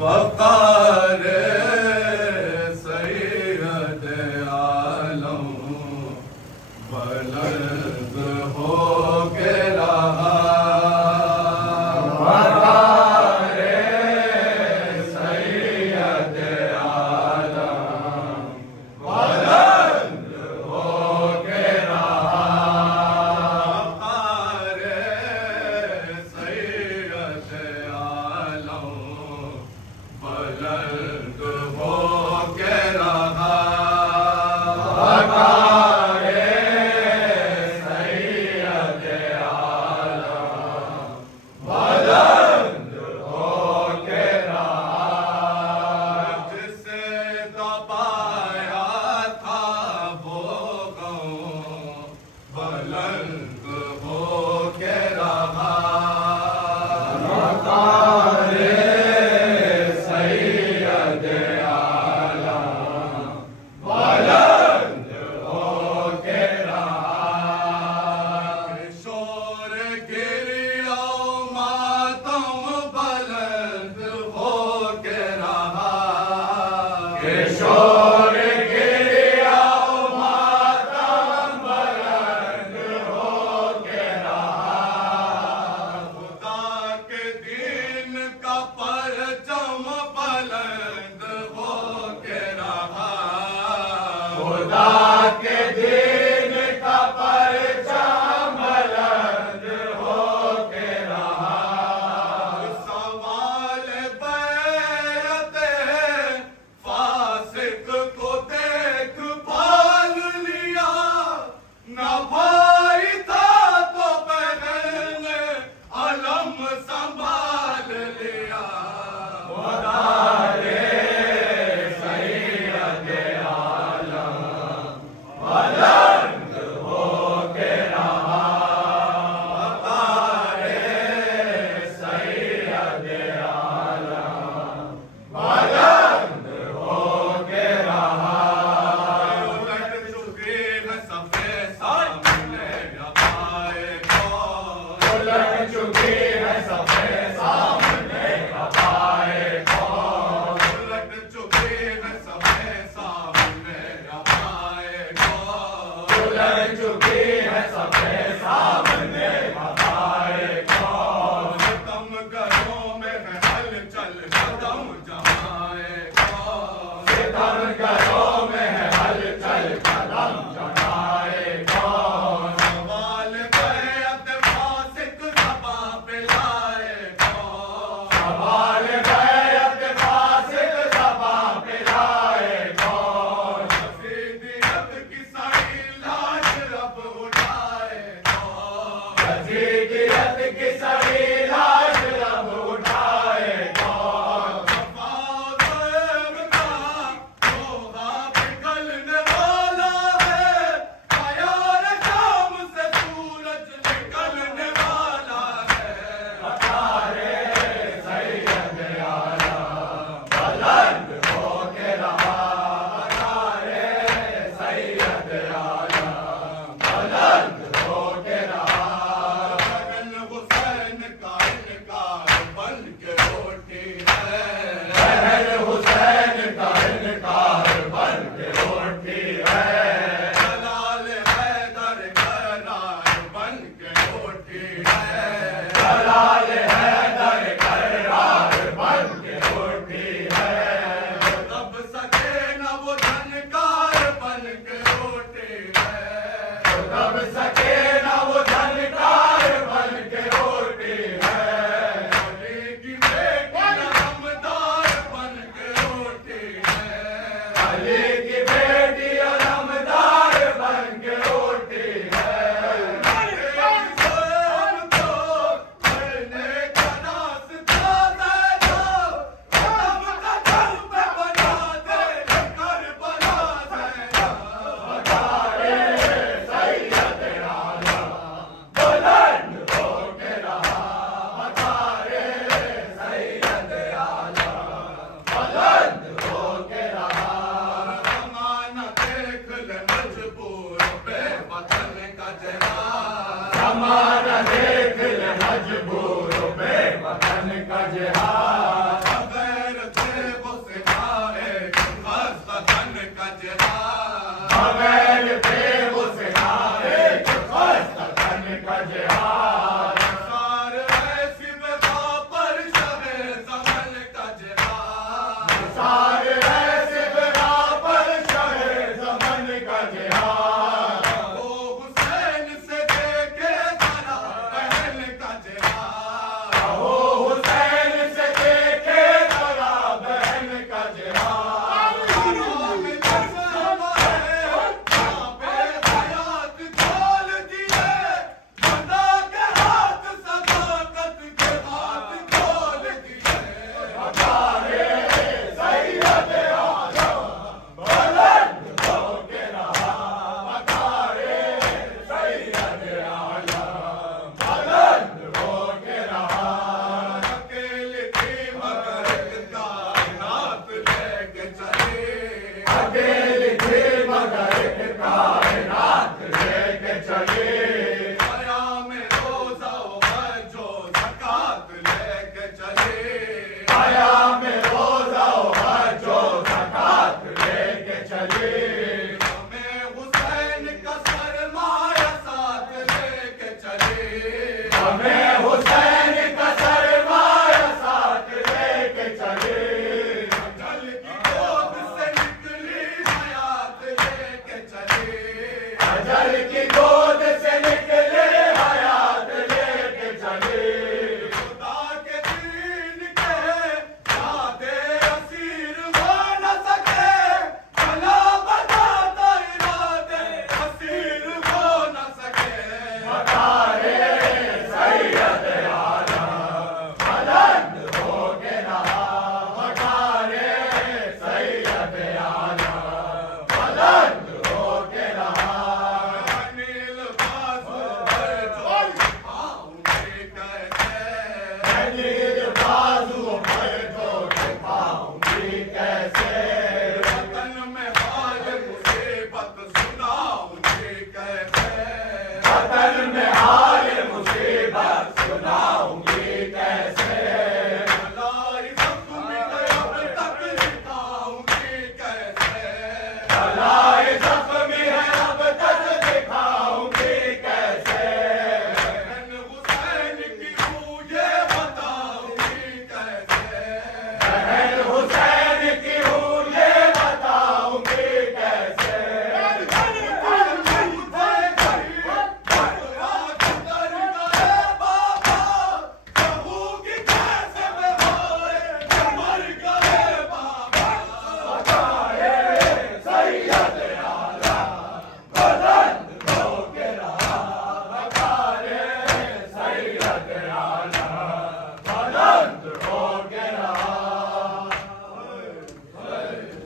वक़ार सैयद आलम बुलंद हो के रहा। वक़ार सैयद आलम बुलंद हो के रहा। वक़ार सैयद आलम बुलंद हो के रहा। वक़ार सैयद आलम बुलंद हो के रहा। जिसे दबाया था वो गौं बुलंद हो के रहा। वक़ार सैयद आलम बुलंद हो के रहा। किशोर गिरियो मातम बुलंद हो के रहा। किशोर गिरियो मातम बुलंद हो के रहा। खुदा के दीन का परचम बुलंद हो के रहा। खुदा के दीन का परचम बुलंद हो के रहा। सवाल बैत फासिक को देख भाल लिया। न भाई था तो बहन अलम संभाल लिया। वक़ार सैयद आलम बुलंद हो के रहा। वक़ार सैयद आलम बुलंद हो के रहा। उलट चुके हैं सफ़े सामने अब आए कौन। उलट चुके हैं सफ़े सामने अब आए कौन। उलट चुके हैं सफ़े सामने अब आए कौन। उलट चुके हैं सफ़े सामने अब आए कौन। सितमगरों में है हलचल कदम जमाए कौन। सितमगरों में है हलचल कदम जमाए कौन। सवाल बैत फासिक ज़बां पे लाए कौन। सवाल बैत फासिक ज़बां पे लाए कौन। यज़ीदियत की सही लाश रब उठाए कौन। यज़ीदियत की सही लाश रब उठाए कौन। वफ़ादार का लोहा पिघलने वाला है। अयार शाम से सूरज निकलने वाला है। वक़ार सैयद आलम बुलंद हो के रहा। वक़ार सैयद आलम बुलंद हो के रहा। बहन हुसैन का इनकार बन के रोटी है। बहन हुसैन का इनकार बन के रोटी है। जलाल हैदर करार बन के रोटी है। जलाल हैदर करार बन के रोटी है। दब सके न वो झनकार बन के रोटी है। दब सके न वो झनकार बन के रोटी है। अली की बेटी नमदार बन के रोटी है। अली